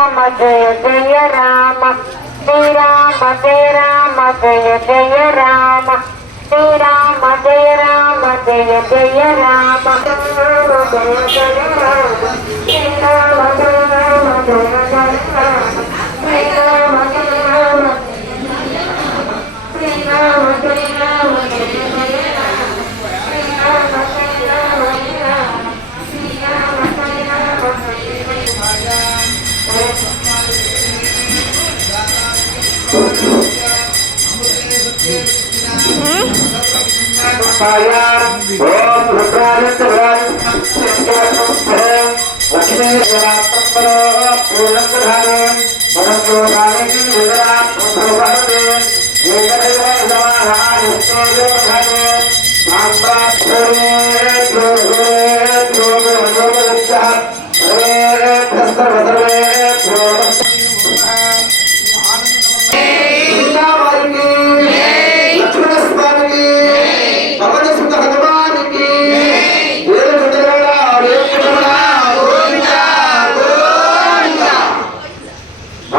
Jai Jai Ram Shri Ram Jai Ram Jai Jai Ram Shri Ram Jai Ram Jai Jai Ram Jai Jai Ram Shri Ram Jai Ram Jai Jai Ram Shri Ram Jai Ram Shri Ram Jai Ram Jai Jai Ram Shri Ram Jai Ram Jai Ram Shri Ram Jai Ram Lakshmi